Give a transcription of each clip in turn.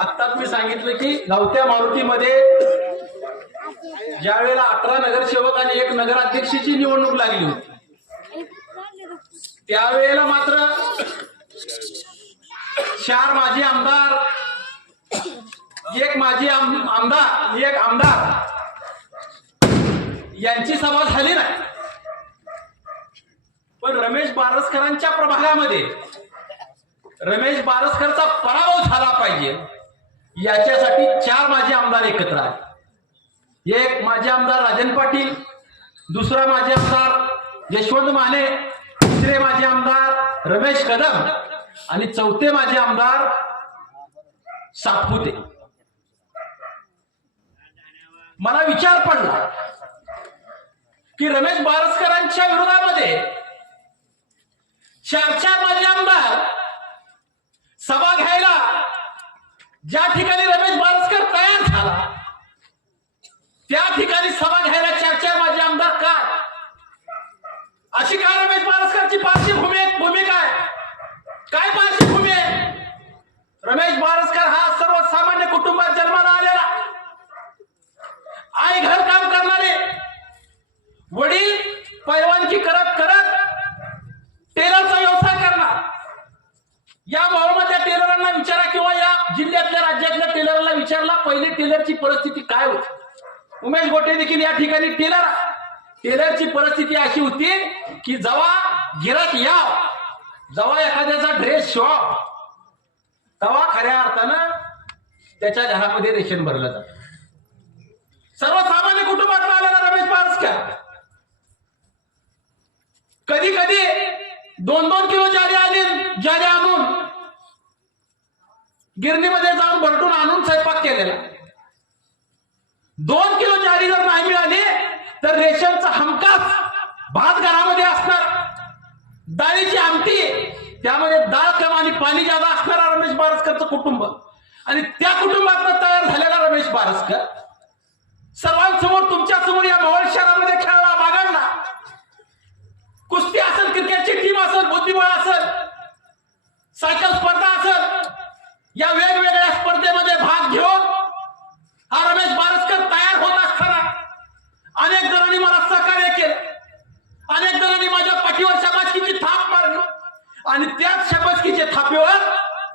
आत्ताच मी सांगितलं की गावत्या मारुतीमध्ये ज्या वेळेला 18 नगरसेवक आणि 1 नगराध्यक्षाची निवडणूक लागली होती, त्यावेळेला मात्र 4 माजी आमदार, 1 माजी आमदार, 1 आमदार यांची सभा झाली नाही. पण रमेश बारसकरांच्या प्रभागामध्ये रमेश बारसकरचा पराभव झाला पाहिजे याच्यासाठी 4 माजी आमदार एकत्र आले. 1 माजी आमदार राजन पाटील, दुसरा माजी आमदार यशवंत माने, तिसरे माजी आमदार रमेश कदम आणि 4थे माजी आमदार सातपुते. मला विचार पडला की रमेश बारसकरांच्या विरोधामध्ये 4 माजी आमदार सभा घ्यायला ज्या ठिकाणी रमेश बारसकर तयार झाला त्या ठिकाणी सभा घ्यायला 4 माजी आमदार का? अशी काय रमेश बारसकरची भूमिका आहे? काय पार्श्वभूमी आहे? रमेश बारसकर हा सर्वसामान्य कुटुंबात जन्माला आलेला, आई घर काम करणारे, वडील पैलवानकी करत करत टेलरचा व्यवसाय करणार. या मावळमधल्या टेलरांना विचारा किंवा या जिल्ह्यातल्या राज्यातल्या टेलरला विचारला पहिली टेलरची परिस्थिती काय होती. उमेश गोटे देखील या ठिकाणी टेलरची परिस्थिती अशी होती की जेव्हा गिराक जेव्हा एखाद्याचा ड्रेस शिवाव तेव्हा खऱ्या अर्थानं त्याच्या घरामध्ये रेशन भरलं जातं. सर्वसामान्य कुटुंबात आलेला रमेश बारसकर कधी कधी 2-2 किलो ज्वारी आणून गिरणीमध्ये जाऊन भरटून आणून स्वयंपाक केलेला. 2 किलो ज्वारी जर नाही मिळाली तर रेशनचा हमखास भात घरामध्ये असणार, डाळीची आमटी, त्यामध्ये डाळ कम आणि पाणी जादा असणारा रमेश बारसकरचं कुटुंब आणि त्या कुटुंबातून तयार झालेला रमेश बारसकर सर्वांसमोर तुमच्या समोर या मावळ शहरामध्ये खेळला, बागडला. कुस्ती असेल, क्रिकेटची टीम असेल, बुद्धिबळ असेल, सायकल स्पर्धा असेल, या वेगवेगळ्या स्पर्धेमध्ये भाग घेऊन हा रमेश बारसकर तयार होत असताना अनेक जणांनी मला सहकार्य केलं, अनेक जणांनी माझ्या पाठीवर शाबासकीची थाप मारली आणि त्याच शाबासकीच्या थापीवर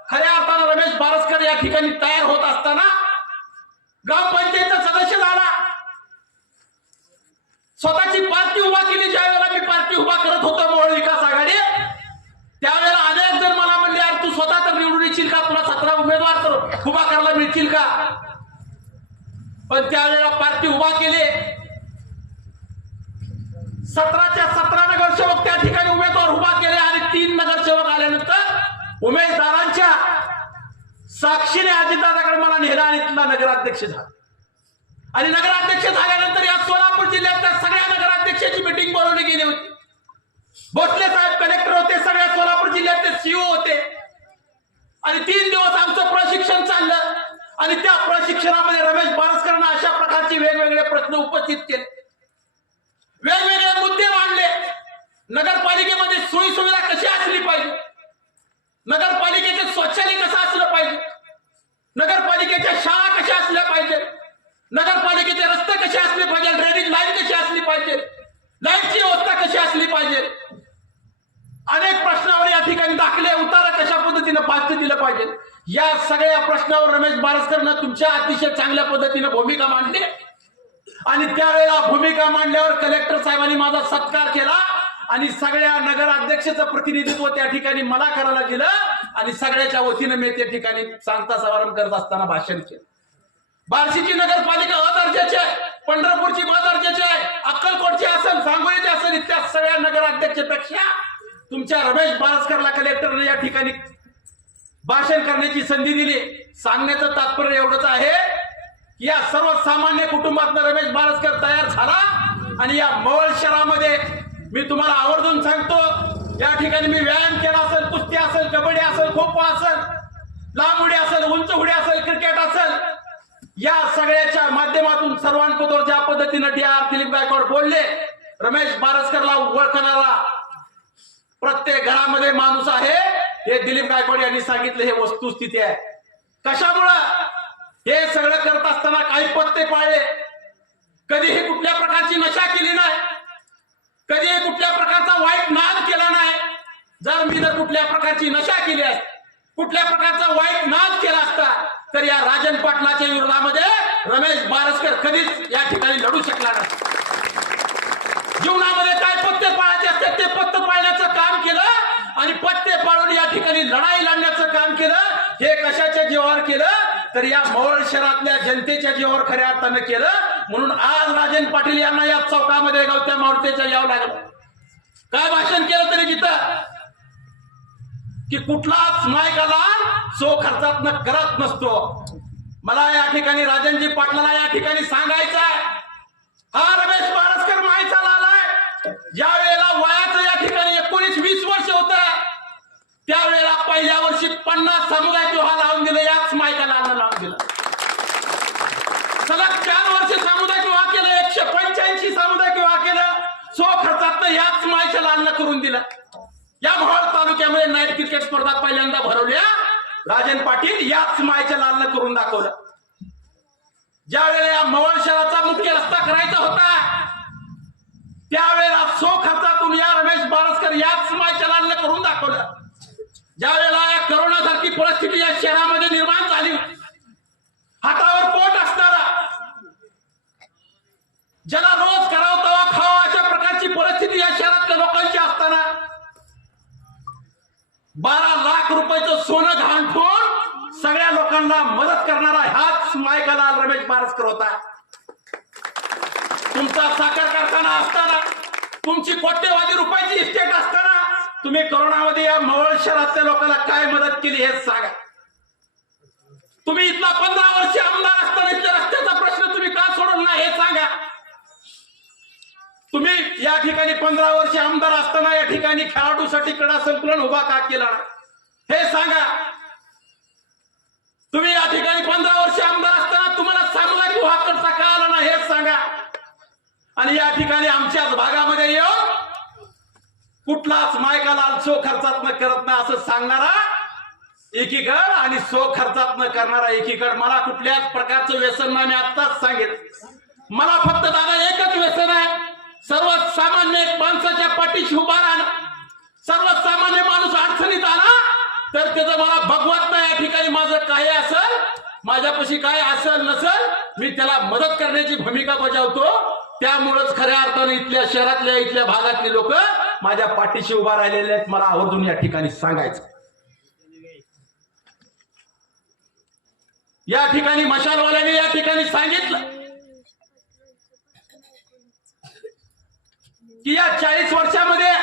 खऱ्या अर्थानं रमेश बारसकर या ठिकाणी तयार होत असताना ग्रामपंचायतचा सदस्य झाला, स्वतःची पार्टी उभा केली. ज्या वेळेला मी पार्टी उभा करत होतो मोहोळ विकास आघाडी, त्यावेळेला अनेक जण मला म्हणले, यार तू स्वतः तर निवडून येशील का, तुला 17 उमेदवार तर उभा करायला मिळतील का? पण त्यावेळेला पार्टी उभा केली. 17च्या 17 नगरसेवक त्या ठिकाणी उमेदवार उभा केले आणि 3 नगरसेवक आल्यानंतर उमेदवारांच्या साक्षीने अजितदादाकडे मला नेला आणि तिथला नगराध्यक्ष झाला. आणि नगराध्यक्ष झाल्यानंतर या सोलापूर जिल्ह्यातल्या सगळ्या नगराध्यक्षाची मीटिंग बोलवली गेली होती. भोसले साहेब कलेक्टर होते, सगळ्या सोलापूर जिल्ह्यातले सीओ होते आणि 3 दिवस आमचं प्रशिक्षण चाललं आणि त्या प्रशिक्षणामध्ये रमेश बारसकरांना अशा प्रकारचे वेगवेगळे प्रश्न उपस्थित केले, वेगवेगळे मुद्दे मांडले. नगरपालिकेमध्ये सोयी सुविधा कशी असली पाहिजे, नगरपालिकेचे शौचालय कसं असलं पाहिजे, नगरपालिकेच्या शाळा कशा असल्या पाहिजे, नगरपालिकेचे रस्ते कसे असले पाहिजे, ड्रेनेज लाईन कशी असली पाहिजे, लाईटची व्यवस्था कशी असली पाहिजे, अनेक प्रश्नावर या ठिकाणी दाखले उतारा कशा पद्धतीने पास दिलं पाहिजे. या सगळ्या प्रश्नावर रमेश बारसकरनं तुमच्या अतिशय चांगल्या पद्धतीने भूमिका मांडली आणि त्यावेळेला भूमिका मांडल्यावर कलेक्टर साहेबांनी माझा सत्कार केला आणि सगळ्या नगराध्यक्षाचं प्रतिनिधित्व त्या ठिकाणी मला करायला दिलं आणि सगळ्याच्या वतीने मी त्या ठिकाणी सांगता समारंभ करत असताना भाषण केलं. बार्शीची नगरपालिका अ दर्जाची आहे, पंढरपूरची ब दर्जाची आहे, अक्कलकोटची असेल, सांगोलीची असेल, इत्या सगळ्या नगराध्यक्षापेक्षा तुमच्या रमेश बारसकरला कलेक्टरने या ठिकाणी भाषण करण्याची संधी दिली. सांगण्याचं तात्पर्य एवढंच आहे की या सर्वसामान्य कुटुंबातनं रमेश बारसकर तयार झाला आणि या मावळ शहरामध्ये मी तुम्हाला आवर्जून सांगतो, या ठिकाणी मी व्यायाम केला असेल, कुस्ती असेल, कबड्डी असेल, खो खो असेल, लांब उडी असेल, उंच उडी असेल, क्रिकेट असेल, या सगळ्याच्या माध्यमातून सर्वांबरोबर ज्या पद्धतीने दिलीप गायकवाड बोलले, रमेश बारसकरला ओळखणारा प्रत्येक घरामध्ये माणूस आहे हे दिलीप गायकवाड यांनी सांगितले. हे वस्तुस्थिती आहे. कशामुळे हे सगळं करत असताना काही पत्ते पाळले, कधीही कुठल्या प्रकारची नशा केली नाही, कधीही कुठल्या प्रकारचा वाईट नाद केला नाही. जर कुठल्या प्रकारची नशा केली आहे, कुठल्या प्रकारचा वाईट नाद केला असता तर या राजन पाटलाच्या विरोधामध्ये रमेश बारसकर कधीच या ठिकाणी लढू शकला नाही. जीवनामध्ये काय पत्ते पाळायचे असतात ते पत्ते पाळण्याचं काम केलं आणि पत्ते पाळून या ठिकाणी लढाई लढण्याचं काम केलं. हे कशाच्या जीवावर केलं तर या मोहोळ शहरातल्या जनतेच्या जीवावर खऱ्या अर्थानं केलं. म्हणून आज राजन पाटील यांना या चौकामध्ये गावत्या मावळतेच्या यावं लागलं. काय भाषण केलं तरी जिथं की कुठलाच मायकाला सो खर्चात करत नसतो. मला या ठिकाणी राजनजी पाटलाला या ठिकाणी सांगायचं आहे, हा रमेश बारसकर मायचा लालाय. ज्या वेळेला वयाचं या ठिकाणी 19-20 वर्ष होत त्यावेळेला पहिल्या वर्षी 50 सामुदायिक विवाह लावून दिले, याच मायका लालना लावून दिलं. सलग 4 वर्ष सामुदायिक विवाह केलं, 185 सामुदायिक विवाह केलं, सो खर्चात याच मायच्या लालना करून दिलं. या मोहोळ तालुक्यामध्ये नाईट क्रिकेट स्पर्धा पहिल्यांदा भरवल्या, राजन पाटील याच मायच्या लालना करून दाखवलं. ज्या वेळेला या मोहोळ शहराचा मुख्य रस्ता करायचा होता त्यावेळेला सो खर्चातून या रमेश बारसकर याच मायच्या लालना करून दाखवलं. ज्या वेळेला या करोनासारखी परिस्थिती या शहरामध्ये निर्माण झाली, हातावर पोट असणारा, ज्याला रोज करावं तवा खावा अशा प्रकारची परिस्थिती या शहरातल्या लोकांची असताना 12 लाख रुपयाचं सोनं गहाण ठेवून सगळ्या लोकांना मदत करणारा हाच मायकाला रमेश बारसकर होता. तुमचा साखर कारखाना असताना, तुमची कोट्यवधी रुपयाची इस्टेट असताना तुम्ही करोनामध्ये या मोहोळ शहरातल्या लोकांना काय मदत केली हेच सांगा. तुम्ही इथला 15 वर्ष आमदार असताना इथल्या रस्त्याचा प्रश्न तुम्ही का सोडवला नाही हे सांगा. तुम्ही या ठिकाणी 15 वर्ष आमदार असताना या ठिकाणी खेळाडूसाठी क्रीडा संकुलन उभा का केला हे सांगा. तुम्ही या ठिकाणी 15 वर्ष आमदार असताना तुम्हाला सामुदायिक विवाह करता का आला ना हेच सांगा. आणि या ठिकाणी आमच्याच भागामध्ये येऊन कुठलाच मायकाला सो खर्चात न करत नाही असं सांगणारा एकीकड आणि सो खर्चात न करणारा एकीकड. मला कुठल्याच प्रकारचं व्यसन नाही, मी आत्ताच सांगितलं. मला फक्त दादा एकच व्यसन आहे, सर्वसामान्य माणसाच्या पाठीशी उभा राहणं. सर्वसामान्य माणूस अडचणीत आला तर त्याचं मला भगवत नाही. या ठिकाणी माझं काय असेल, माझ्यापाशी काय असेल नसेल, मी त्याला मदत करण्याची भूमिका बजावतो. त्यामुळेच खऱ्या अर्थाने इथल्या शहरातल्या इथल्या भागातले लोक माझ्या पाठीशी उभा राहिलेले आहेत. मला आवर्जून या ठिकाणी सांगायचं. या ठिकाणी मशालवाल्याने या ठिकाणी सांगितलं की या 40 वर्षामध्ये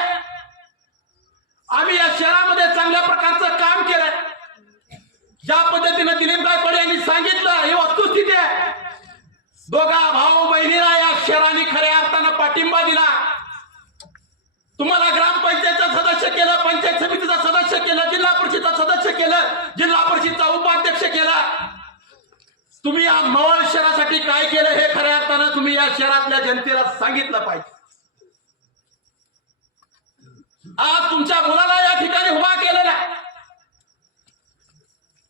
आम्ही या शहरामध्ये चांगल्या प्रकारचं काम केलंय. ज्या पद्धतीने दिलीप गायकवाड यांनी सांगितलं ही वस्तुस्थिती आहे. दोघा भाऊ बहिणीला या शहराने खऱ्या अर्थानं पाठिंबा दिला. तुम्हाला ग्रामपंचायतचं सदस्य केलं, पंचायत समितीचा सदस्य केलं, जिल्हा परिषदचा सदस्य केलं, जिल्हा परिषदचा उपाध्यक्ष केला. तुम्ही या मोहोळ शहरासाठी काय केलं हे खऱ्या अर्थानं तुम्ही या शहरातल्या जनतेला सांगितलं पाहिजे. आज तुमच्या मुलाला या ठिकाणी उभा केलेला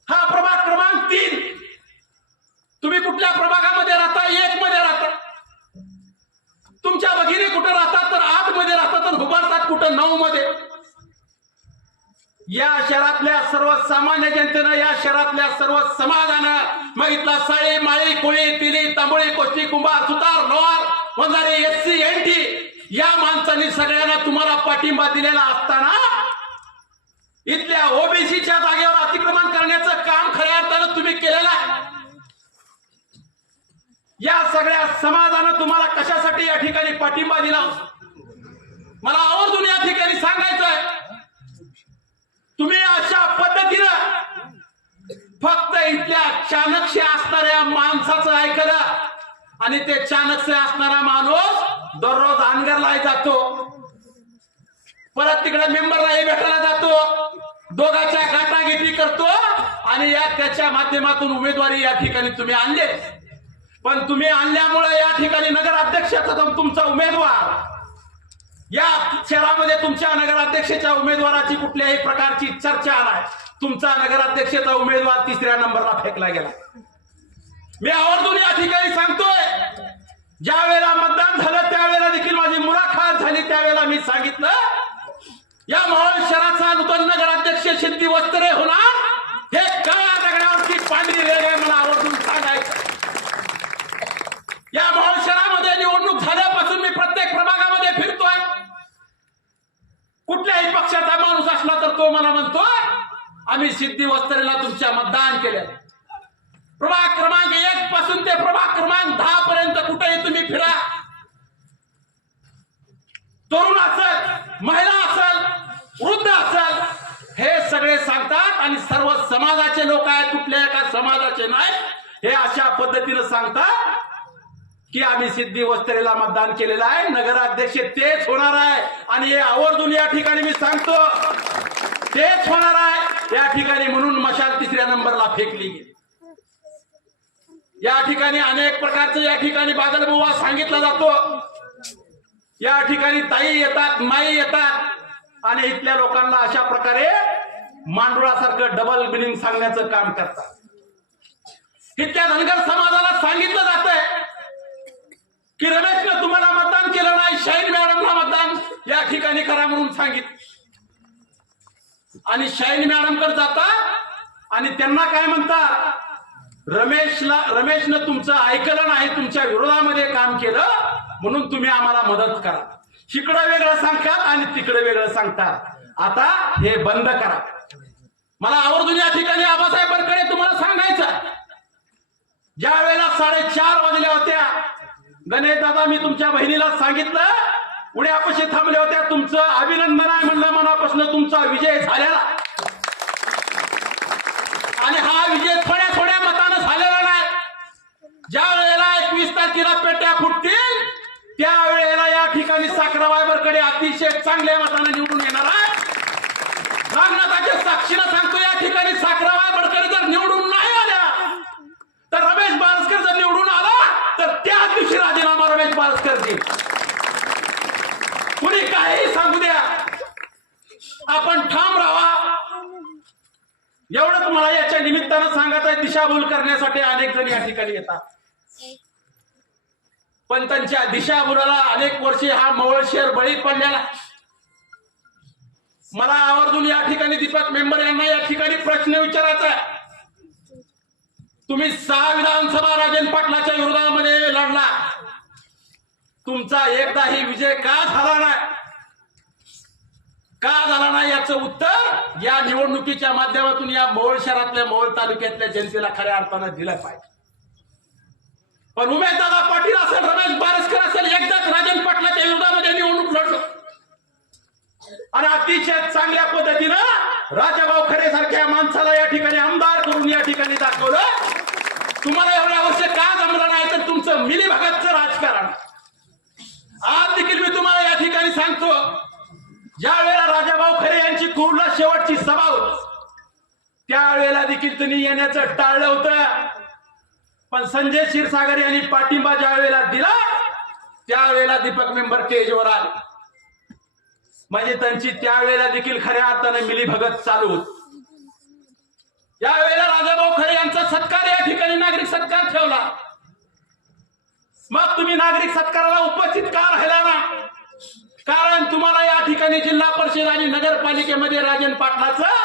हा प्रभाग क्रमांक 3. तुम्ही कुठल्या प्रभागामध्ये राहता? 1 मध्ये राहता. तुमच्या भगिनी कुठं राहतात तर 8 मध्ये राहतात आणि उभारतात कुठं 9 मध्ये. या शहरातल्या सर्वसामान्य जनतेनं, या शहरातल्या सर्व समाजानं, मग इथला साळी माळी कोळी तिली तांबोळी कोष्टी कुंभार सुतार लोहार वंजारी SC NT या माणसांनी सगळ्यांना तुम्हाला पाठिंबा दिलेला असताना इथल्या ओबीसीच्या जागेवर अतिक्रमण करण्याचं काम खऱ्या अर्थानं तुम्ही केलेलं आहे. या सगळ्या समाजानं तुम्हाला कशासाठी या ठिकाणी पाठिंबा दिला मला आवर्जून या ठिकाणी सांगायचं आहे. तुम्ही अशा पद्धतीनं फक्त इथल्या चाणक्य असणाऱ्या माणसाचं ऐकलं आणि ते चाणक्य असणारा माणूस दररोज अनगरला जातो, परत तिकडे मेंबरलाही भेटायला जातो, दोघांच्या गाठागेटी करतो आणि या त्याच्या माध्यमातून उमेदवारी या ठिकाणी तुम्ही आणले. पण तुम्ही आणल्यामुळे या ठिकाणी नगराध्यक्षाचा तुमचा उमेदवार या शहरामध्ये तुमच्या नगराध्यक्षाच्या उमेदवाराची कुठल्याही प्रकारची चर्चा नाही. तुमचा नगराध्यक्षाचा उमेदवार 3ऱ्या नंबरला फेकला गेला. मी आवर्जून या ठिकाणी सांगतोय, ज्या वेळेला मतदान झालं त्यावेळेला देखील माझी मुलाखत झाली, त्यावेळेला मी सांगितलं या मोहोळ शहराचा नूतन नगराध्यक्ष सिद्धी वस्त्रे होणार, हे काळ्या दगडावरची पांढरी रेघ आहे, मला आवर्जून सांगायचं. या मोहोळ शहरामध्ये निवडणूक झाल्यापासून मी प्रत्येक प्रभागामध्ये फिरतोय. कुठल्याही पक्षाचा माणूस असला तर तो मला म्हणतो आम्ही सिद्धी वस्त्रेला तुमच्या मतदान केलं. प्रभाग क्रमांक 1 पासून ते प्रभाग क्रमांक 10 पर्यंत कुठेही तुम्ही फिरा, तरुण असेल, महिला असेल, वृद्ध असेल, हे सगळे सांगतात आणि सर्व समाजाचे लोक आहेत, कुठल्या एका समाजाचे नाही, हे अशा पद्धतीने सांगतात की आम्ही सिद्धी वस्त्रेला मतदान केलेलं आहे, नगराध्यक्ष तेच होणार आहे. आणि हे आवर्जून या ठिकाणी मी सांगतो तेच होणार आहे या ठिकाणी, म्हणून मशाल 3ऱ्या नंबरला फेकली गेली. या ठिकाणी अनेक प्रकारचे या ठिकाणी बादलबुवा सांगितला जातो. या ठिकाणी ताई येतात, माई येतात आणि इथल्या लोकांना अशा प्रकारे मांडुळासारखं डबल मिनिंग सांगण्याचं काम करतात. इथल्या धनगर समाजाला सांगितलं जातंय की रमेशने तुम्हाला मतदान केलं नाही, शाहीन मॅडमला मतदान या ठिकाणी करा म्हणून सांगितलं. आणि शाहीन मॅडमकडे जातात आणि त्यांना काय म्हणतात, रमेशनं तुमचं ऐकलं नाही, तुमच्या विरोधामध्ये काम केलं म्हणून तुम्ही आम्हाला मदत करा. इकडं वेगळं सांगतात आणि तिकडे वेगळं सांगतात. आता हे बंद करा. मला आवर्जून या ठिकाणी आबासाहेब बरकडे तुम्हाला सांगायचं, ज्या वेळेला 4:30 वाजल्या होत्या, गणेश दादा मी तुमच्या बहिणीला सांगितलं, उड्यापाशी थांबल्या होत्या, तुमचं अभिनंदन आहे म्हणलं, मनापासून तुमचा विजय झालेला. आणि हा विजय थोड्या मतानं झालेला नाही. ज्या वेळेला 21 तारखेला पेट्या फुटतील त्यावेळेला या ठिकाणी साखराबाईकडे अतिशय चांगल्या मतानं निवडून येणार आहे. नागनाथाच्या साक्षीला सांगतो, या ठिकाणी साखराबाईकडे जर निवडून नाही आल्या तर रमेश बारसकर जर निवडून आला तर त्या दिवशी राजीनामा रमेश बारसकर देईल. कुणी काही सांगू द्या, आपण ठाम राहा. एवढंच मला याच्या निमित्तानं सांगत आहे. दिशाभूल करण्यासाठी अनेक जण या ठिकाणी येतात, पण त्यांच्या दिशाभूलाला अनेक वर्षे हा मोहोळ शहर बळी पडलेला. मला आवर्जून या ठिकाणी दीपक मेंबर यांना या ठिकाणी प्रश्न विचारायचा आहे. तुम्ही 6 विधानसभा राजन पाटलाच्या विरोधामध्ये लढला, तुमचा एकदाही विजय का झाला नाही? का झाला नाही याचं उत्तर या निवडणुकीच्या माध्यमातून या मोहोळ शहरातल्या, मोहोळ तालुक्यातल्या जनतेला खऱ्या अर्थानं दिलं पाहिजे. पण उमेशदादा पाटील असेल, रमेश बारसकर असेल, एकदाच राजन पाटलाच्या विरोधामध्ये निवडणूक लढलो आणि अतिशय चांगल्या पद्धतीनं राजाभाऊ खरे सारख्या माणसाला या ठिकाणी आमदार करून या ठिकाणी दाखवलं. तुम्हाला एवढ्या वर्ष का जमलं नाही तर तुमचं मिलीभगतचं राजकारण. आज देखील मी तुम्हाला या ठिकाणी सांगतो, ज्या वेळेला राजाभाऊ खरे यांची कुर्ला शेवटची सभा होती त्यावेळेला देखील तुम्ही येण्याचं टाळलं होतं. पण संजय क्षीरसागर यांनी पाठिंबा ज्या वेळेला दिला त्यावेळेला दीपक मेंबर स्टेजवर आले. म्हणजे त्यांची त्यावेळेला देखील खऱ्या अर्थानं मिलीभगत चालू होती. यावेळेला राजाभाऊ खरे यांचा सत्कार या ठिकाणी नागरिक सत्कार ठेवला. मग तुम्ही नागरिक सत्काराला उपस्थित का राहिला ना? कारण तुम्हाला या ठिकाणी जिल्हा परिषद आणि नगरपालिकेमध्ये राजन पाटलाचं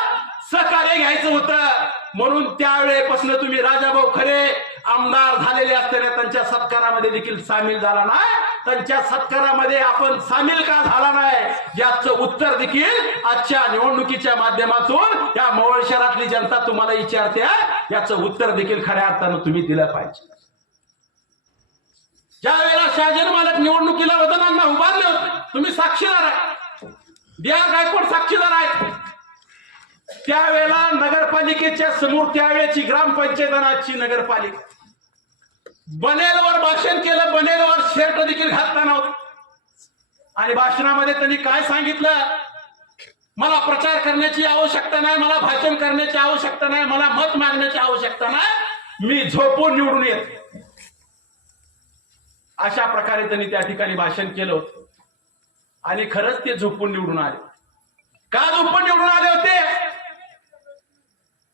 सहकार्य घ्यायचं होतं. म्हणून त्यावेळेपासून तुम्ही राजाभाऊ खरे आमदार झालेले असताना त्यांच्या सत्कारामध्ये देखील सामील झाला नाही. त्यांच्या सत्कारामध्ये आपण सामील का झाला नाही याचं उत्तर देखील आजच्या निवडणुकीच्या माध्यमातून या मोहोळ शहरातली जनता तुम्हाला विचारते. याचं उत्तर देखील खऱ्या अर्थानं तुम्ही दिलं पाहिजे. ज्या वेळेला शहाजन मालक निवडणुकीला वदनांना उभारले होते, तुम्ही साक्षीदार आहे, D.R. गायकवाड साक्षीदार आहेत. त्यावेळेला नगरपालिकेच्या समोर त्यावेळेची ग्रामपंचायत आणि आजची नगरपालिका बनेलवर भाषण केलं, बनेलवर शर्ट देखील घातला नव्हता. आणि भाषणामध्ये त्यांनी काय सांगितलं, मला प्रचार करण्याची आवश्यकता नाही, मला भाषण करण्याची आवश्यकता नाही, मला मत मागण्याची आवश्यकता नाही, मी झोपून निवडून येतो. अशा प्रकारे त्यांनी त्या ठिकाणी भाषण केलं होतं. आणि खरंच ते झोपून निवडून आले. का झोपून निवडून आले होते?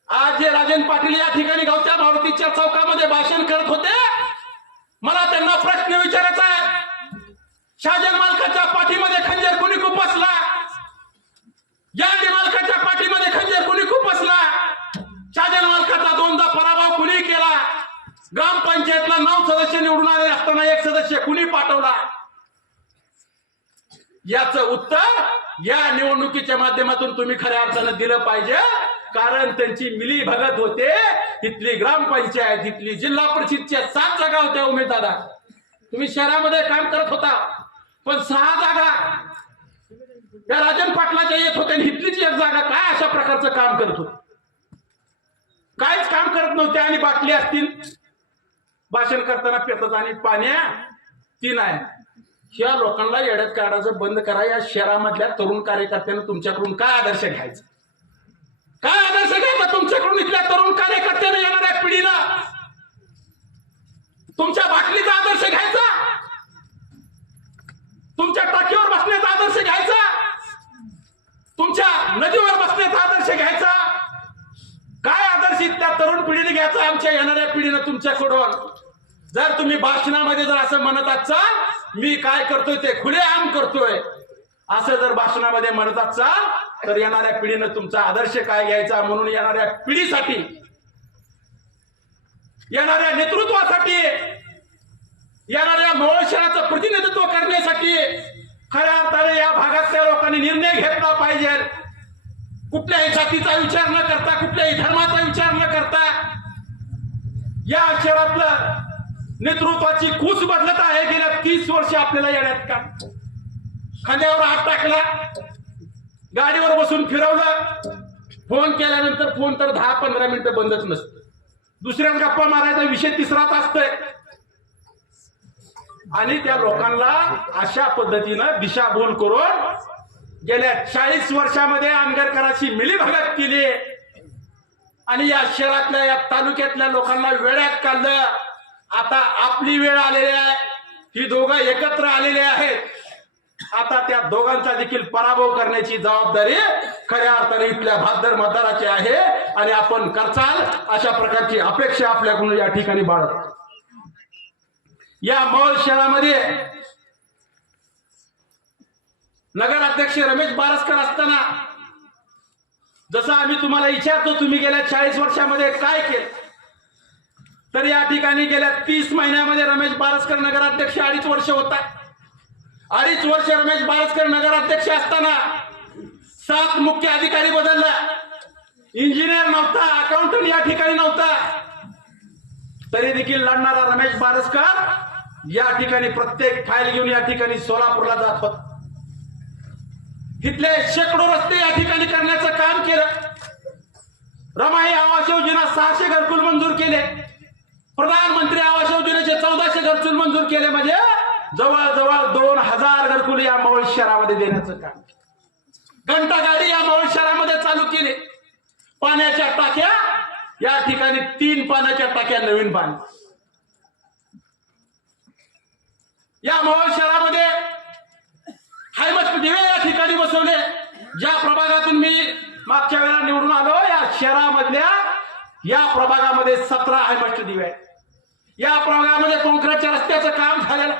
आज जे राजन पाटील या ठिकाणी गावच्या मारुतीच्या चौकामध्ये भाषण करत होते ग्रामपंचायतला 9 सदस्य निवडून आले असताना 1 सदस्य कुणी पाठवला? याचं उत्तर या निवडणुकीच्या माध्यमातून तुम्ही खऱ्या अर्थानं दिलं पाहिजे. कारण त्यांची मिलीभगत होते. इथली ग्रामपंचायत, इथली जिल्हा परिषदच्या 7 जागा होत्या उमेदवार. तुम्ही शहरामध्ये काम करत होता, पण 6 जागा या राजन पाटलाच्या येत होत्या. इथलीच 1 जागा काय अशा प्रकारचं काम करत होते? काहीच काम करत नव्हते. आणि बाटली असतील भाषण करताना पेटत आणि पाण्या ती नाही. या लोकांना येड्यात काढायचं बंद करा. या शहरामधल्या तरुण कार्यकर्त्यांना तुमच्याकडून काय आदर्श घ्यायचा? काय आदर्श घ्यायचा तुमच्याकडून? इथल्या तरुण कार्यकर्त्यांना, येणाऱ्या पिढीला तुमच्या बाटलीचा आदर्श घ्यायचा? तुमच्या टाकीवर बसण्याचा आदर्श घ्यायचा? तुमच्या नदीवर बसण्याचा आदर्श घ्यायचा? काय आदर्श इथल्या तरुण पिढीने घ्यायचा आमच्या येणाऱ्या पिढीनं तुमच्याकडून? जर तुम्ही भाषणामध्ये जर असं म्हणत असाल मी काय करतोय ते खुलेआम करतोय, असं जर भाषणामध्ये म्हणत असाल तर येणाऱ्या पिढीनं तुमचा आदर्श काय घ्यायचा? म्हणून येणाऱ्या पिढीसाठी, येणाऱ्या नेतृत्वासाठी, येणाऱ्या मोहोळ शहराचं प्रतिनिधित्व करण्यासाठी खऱ्या अर्थाने या भागातल्या लोकांनी निर्णय घेतला पाहिजे. कुठल्याही जातीचा विचार न करता, कुठल्याही धर्माचा विचार न करता या शहरातलं नेतृत्वाची कूच बदलत आहे. गेल्या 30 वर्ष आपल्याला येण्यात का खांद्यावर हात टाकला, गाडीवर बसून फिरवलं, फोन केल्यानंतर फोन तर 10-15 मिनिटं बंदच नसतं. दुसऱ्याच गप्पा मारायचा विषय तिसराच असतोय. आणि त्या लोकांना अशा पद्धतीनं दिशाभूल करून गेल्या 40 वर्षामध्ये आंबेडकरांची मिलीभगत केली आणि या शहरातल्या, या तालुक्यातल्या लोकांना वेड्यात काढलं. आता आपली वेळ आलेली आहे. ही दोघं एकत्र आलेले आहेत. आता त्या दोघांचा देखील पराभव करण्याची जबाबदारी खऱ्या अर्थाने इथल्या भादर मतदाराची आहे. आणि आपण करचाल अशा प्रकारची अपेक्षा आपल्याकडून या ठिकाणी बाळगतो. या मोहोळ शहरामध्ये नगराध्यक्ष रमेश बारसकर असताना जसं आम्ही तुम्हाला विचारतो तुम्ही गेल्या 40 वर्षामध्ये काय केलं, तर या ठिकाणी गेल्या 30 महिन्यामध्ये रमेश बारसकर नगराध्यक्ष 2.5 वर्ष होता. 2.5 वर्ष रमेश बारसकर नगराध्यक्ष असताना 7 मुख्य अधिकारी बदलला. इंजिनियर नव्हता, अकाउंटंट या ठिकाणी नव्हता. तरी देखील लढणारा रमेश बारसकर या ठिकाणी प्रत्येक फाईल घेऊन या ठिकाणी सोलापूरला जात होता. इथले शेकडो रस्ते या ठिकाणी करण्याचं काम केलं. रमाई आवास योजना 600 घरकुल मंजूर केले. प्रधानमंत्री आवास योजनेचे 1400 घरकुल मंजूर केले. म्हणजे जवळजवळ 2000 घरकुल या मोहोळ शहरामध्ये देण्याचं काम. घंटागाडी या मोहोळ शहरामध्ये चालू केली. पाण्याच्या टाक्या या ठिकाणी 3 पाण्याच्या टाक्या नवीन बांधल्या. या मोहोळ शहरामध्ये हायमस्ट दिवे या ठिकाणी बसवले. ज्या प्रभागातून मी मागच्या वेळेला निवडून आलो या शहरामधल्या या प्रभागामध्ये 17 हायमस्ट दिवे आहेत. या प्रभागामध्ये काँक्रीटच्या रस्त्याचं काम झालेलं.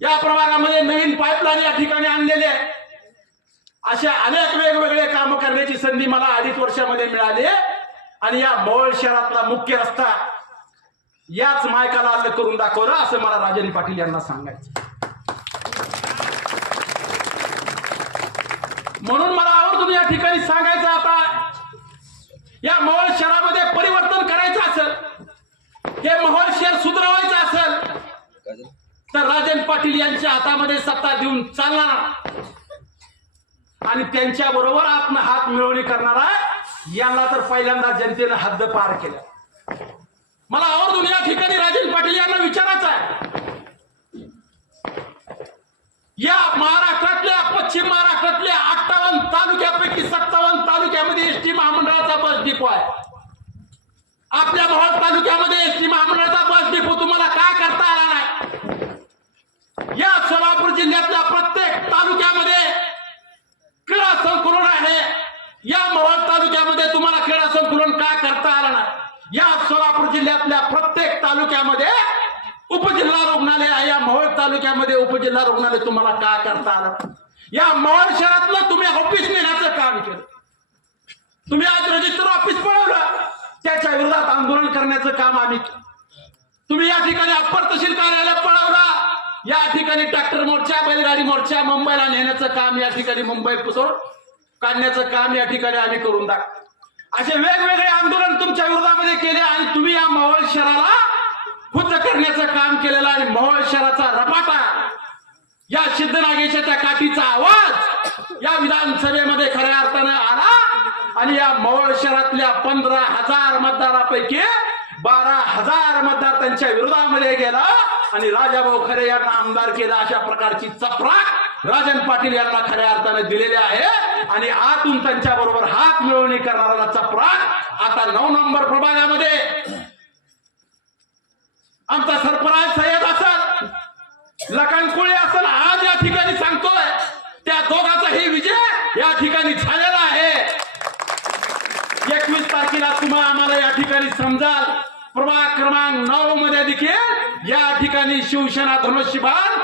या प्रभागामध्ये नवीन पाईपलाईन या ठिकाणी आणलेले आहे. अशा अनेक वेगवेगळे काम करण्याची संधी मला 2.5 वर्षामध्ये मिळाली. आणि या मोहोळ शहरातला मुख्य रस्ता याच मायकाला अलग करून दाखवलं असं मला राजन पाटील यांना सांगायचं. म्हणून मला आवर्जून या ठिकाणी सांगायचं, आता या मोहोळ शहरामध्ये परिवर्तन करायचं असेल, हे मोहोळ शहर सुधारायचं असेल तर राजन पाटील यांच्या हातामध्ये सत्ता देऊन चालणार आणि त्यांच्या बरोबर आपण हात मिळवणी करणारा यांना तर पहिल्यांदा जनतेनं हद्द पार केलं. मला आवर्जून या ठिकाणी राजन पाटील यांना विचारायचं आहे, या महाराष्ट्रातल्या, पश्चिम महाराष्ट्रातल्या 58 तालुक्यापैकी 57 तालुक्यामध्ये एसटी महामंडळाचा बस डिपो आहे. आपल्या मोहोळ तालुक्यामध्ये एसटी महामंडळाचा बस डिपो तुम्हाला का करता आला नाही? या सोलापूर जिल्ह्यातल्या प्रत्येक तालुक्यामध्ये क्रीडा संकुलन आहे. या मोहोळ तालुक्यामध्ये तुम्हाला क्रीडा संकुलन का करता आलं नाही? या सोलापूर जिल्ह्यातल्या प्रत्येक तालुक्यामध्ये उपजिल्हा रुग्णालय आहे. या मोहोळ तालुक्यामध्ये उपजिल्हा रुग्णालय तुम्हाला का करता आलं? या मोहोळ शहरातलं तुम्ही ऑफिस नेण्याचं काम केलं. तुम्ही आज रजिस्टर ऑफिस पळवलं, त्याच्या विरोधात आंदोलन करण्याचं काम आम्ही केलं. तुम्ही या ठिकाणी अप्पर तहसील कार्यालय पळवला, या ठिकाणी ट्रॅक्टर मोर्चा, बैलगाडी मोर्चा मुंबईला नेण्याचं काम, या ठिकाणी मुंबई पुसून काढण्याचं काम या ठिकाणी आम्ही करून दाखवू. असे वेगवेगळे आंदोलन तुमच्या विरोधामध्ये केले आणि तुम्ही या मोहोळ शहराला खुद्द करण्याचं काम केलेलं आणि मोहोळ शहराचा रपाटा, या सिद्धनागेशाच्या काठीचा आवाज या विधानसभेमध्ये खऱ्या अर्थानं आला आणि या मोहोळ शहरातल्या 15,000 मतदारापैकी 12,000 मतदार त्यांच्या विरोधामध्ये गेला आणि राजाभाऊ खरे यांना आमदार केला. अशा प्रकारची चपराक राजन पाटील यांना खऱ्या अर्थानं दिलेली आहे आणि आतून त्यांच्या बरोबर हात मिळवणी करणारा चपराक आता 9 नंबर प्रभागामध्ये आमचा सरफराज सय्यद असल, लखनकुळे असल, आज या ठिकाणी सांगतोय त्या दोघाचाही विजय या ठिकाणी झालेला आहे. 21 तारखेला तुम्हाला आम्हाला या ठिकाणी समजाल प्रभाग क्रमांक 9 मध्ये देखील या ठिकाणी शिवसेना धनुष्यबाण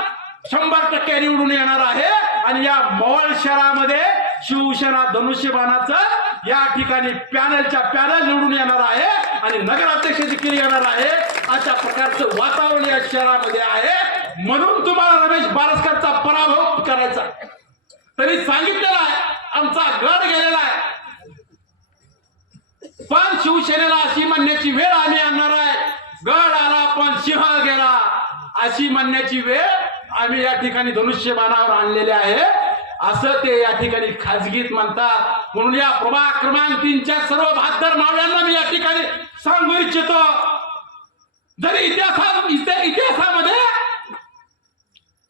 100% निवडून येणार आहे आणि या मोहोळ शहरामध्ये शिवसेना धनुष्यबाणाचं या ठिकाणी पॅनलच्या पॅनल निवडून येणार आहे आणि नगराध्यक्ष देखील येणार आहे. अशा प्रकारचं वातावरण या शहरामध्ये आहे. म्हणून तुम्हाला रमेश बारसकरचा पराभव करायचा आहे. तरी सांगितलेला आहे, आमचा गड गेलेला आहे, पण शिवसेनेला अशी म्हणण्याची वेळ आम्ही आणणार आहे, गड आला पण सिंह गेला, अशी म्हणण्याची वेळ आम्ही या ठिकाणी धनुष्यबाणावर आणलेले आहे असं ते या ठिकाणी खाजगीत म्हणतात. म्हणून या प्रभाग क्रमांक 3च्या सर्व 72 मावळ्यांना मी या ठिकाणी सांगू इच्छितो, जरी इतिहासामध्ये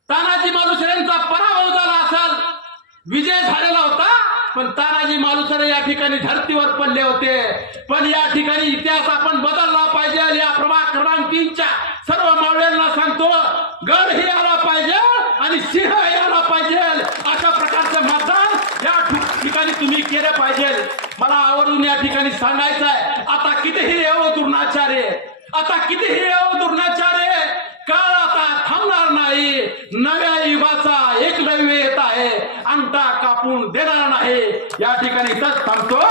तानाजी मालुसरेंचा पराभव झाला असेल, विजय झालेला होता, पण तानाजी मालुसरे या ठिकाणी धर्तीवर पडले होते. पण या ठिकाणी इतिहास आपण बदलला पाहिजे. या प्रभाग क्रमांक 3च्या सर्व मावळ्यांना सांगतो, गड ही आला पाहिजे आणि सिंह यायला पाहिजे. अशा प्रकारचं मतदान या ठिकाणी तुम्ही केलं पाहिजे. मला आवर्जून या ठिकाणी सांगायचं आहे, आता कितीही येवो दुर्नाचार्य, आता कितीही येवो दुर्नाचार्य, काळ आता थांबणार नाही. नव्या युगाचा एकलव्य येत आहे, अंगठा कापून देणार नाही. या ठिकाणी इथंच थांबतो.